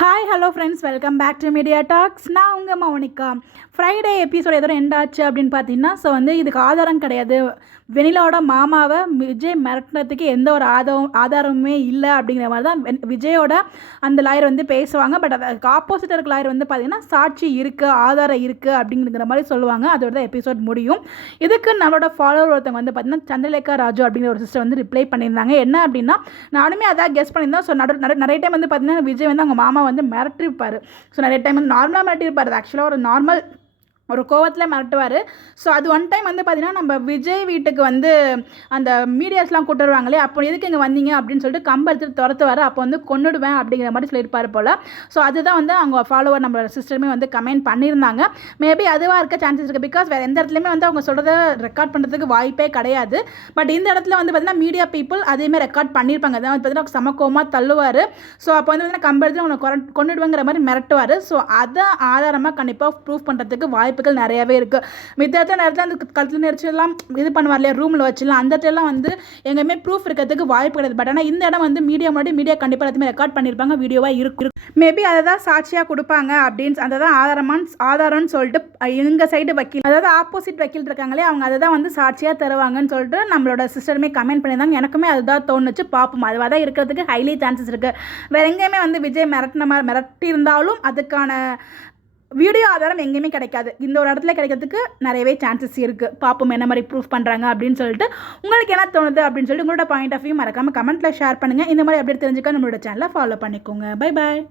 Hi hello friends, welcome back to Media Talks. நான் உங்கள் Mounika. Friday episode எதோ end ஆச்சு அப்படின்னு பார்த்தீங்கன்னா, இதுக்கு ஆதாரம் கிடையாது. வெனிலாவோட மாமாவை விஜய் மிரட்டினதுக்கு எந்த ஒரு ஆதாரமுமே இல்லை அப்படிங்கிற மாதிரி தான் விஜயோட அந்த லாயர் பேசுவாங்க. பட் அதுக்கு ஆப்போசிட்டாக இருக்க லாயர் பார்த்தீங்கன்னா சாட்சி இருக்குது, ஆதாரம் இருக்குது அப்படிங்கிற மாதிரி சொல்லுவாங்க. அதோட தான் எபிசோட் முடியும். இதுக்கு நம்மளோட ஃபாலோவர் ஒருத்தவங்க பார்த்தீங்கன்னா சந்திரலேகா ராஜு அப்படிங்கிற ஒரு சிஸ்டர் ரிப்ளை பண்ணியிருந்தாங்க. என்ன அப்படின்னா, நானுமே அதான் கெஸ் பண்ணியிருந்தேன். ஸோ நிறைய டைம் பார்த்தீங்கன்னா விஜய் அவங்க மாமா மிரட்டிருப்பார். ஸோ நிறைய டைம் நார்மலாக மிரட்டிருப்பார். ஆக்சுவலாக ஒரு நார்மல் ஒரு கோவத்தில் மிரட்டுவார். ஸோ அது ஒன் டைம் பார்த்தீங்கன்னா நம்ம விஜய் வீட்டுக்கு அந்த மீடியாஸ்லாம் கூட்டு வருவாங்களே, அப்போ எதுக்கு இங்கே வந்தீங்க அப்படின்னு சொல்லிட்டு கம்பு எடுத்துட்டு துரத்துவார். அப்போ கொன்னுடுவேன் அப்படிங்கிற மாதிரி சொல்லியிருப்பார் போல். ஸோ அதுதான் அவங்க ஃபாலோவர் நம்மளோட சிஸ்டருமே கமெண்ட் பண்ணியிருந்தாங்க. மேபி அதுவாக இருக்க சான்சஸ் இருக்குது. பிகாஸ் வேறு எந்த இடத்துலையுமே அவங்க சொல்கிறத ரெக்கார்ட் பண்ணுறதுக்கு வாய்ப்பே கிடையாது. பட் இந்த இடத்துல பார்த்தீங்கன்னா மீடியா பீப்புள் அதையுமே ரெக்கார்ட் பண்ணியிருப்பாங்க. அதான் பார்த்தீங்கன்னா சமக்கோமாக தள்ளுவார். ஸோ அப்போ பார்த்தீங்கன்னா கம்பு எடுத்து அவங்களை கொன்னுடுவேங்கிற மாதிரி மிரட்டுவார். ஸோ அதை ஆதாரமாக கண்டிப்பாக ப்ரூவ் பண்ணுறதுக்கு வாய்ப்புகள் நிறையவே இருக்குது. மித்த நேரத்தில் அந்த கழுத்தில் நெரிச்செல்லாம் இது பண்ணுவார் இல்லையா, ரூமில் வச்சுலாம், அந்த இடத்துலாம் எங்கேயுமே ப்ரூஃப் இருக்கிறதுக்கு வாய்ப்பு கிடையாது. பட் ஆனால் இந்த இடம் மீடியா முன்னாடி மீடியா கண்டிப்பாக எல்லாத்தையுமே ரெக்கார்ட் பண்ணியிருப்பாங்க, வீடியோவாக இருக்கும். மேபி அதை தான் சாட்சியாக கொடுப்பாங்க அப்படின்னு அதை தான் ஆதாரம்னு சொல்லிட்டு எங்கள் சைடு வக்கீல், அதாவது ஆப்போசிட் வக்கீல் இருக்காங்களே, அவங்க அதை தான் சாட்சியாக தருவாங்கன்னு சொல்லிட்டு நம்மளோட சிஸ்டருமே கமெண்ட் பண்ணியிருந்தாங்க. எனக்குமே அதுதான் தோணுச்சு. பார்ப்போம், அதுவாக தான் இருக்கிறதுக்கு ஹைலி சான்சஸ் இருக்குது. வேறு எங்கேயுமே விஜய் மிரட்டி இருந்தாலும் அதுக்கான வீடியோ ஆதாரம் எங்கேயுமே கிடைக்காது. இந்த ஒரு இடத்துல கிடைக்கிறதுக்கு நிறையவே சான்சஸ் இருக்குது. பார்ப்போம் என்ன மாதிரி ப்ரூஃப் பண்ணுறாங்க அப்படின்னு சொல்லிட்டு. உங்களுக்கு என்ன தோணுது அப்படின்னு சொல்லிட்டு உங்களோட பாயிண்ட் ஆஃப் வியூ மறக்காமல் கமெண்ட்டில் ஷேர் பண்ணுங்கள். இந்த மாதிரி அப்படி தெரிஞ்சுக்க நம்மளோட சேனலை ஃபாலோ பண்ணிக்கோங்க. Bye bye.